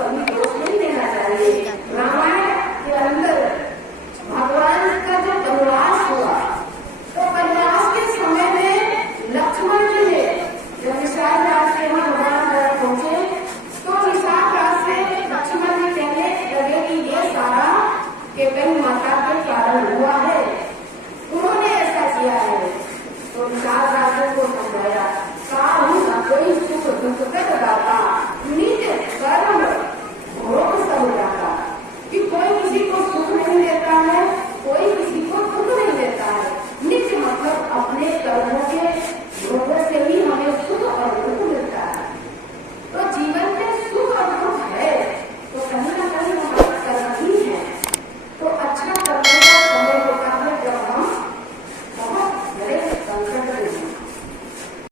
कभी दोष नहीं देना चाहिए। रामायण के अंदर भगवान का जो वनवास हुआ, तो वनवास के समय में लक्ष्मण जी ने जब विशाल राज से भगवान पहुंचे, तो विशाल राज से लक्ष्मण जी कहने लगे कि ये सारा केवल माता के कारण हुआ है, उन्होंने ऐसा किया है। तो विशाल राज को समझाया, कोई सुख दुख दाता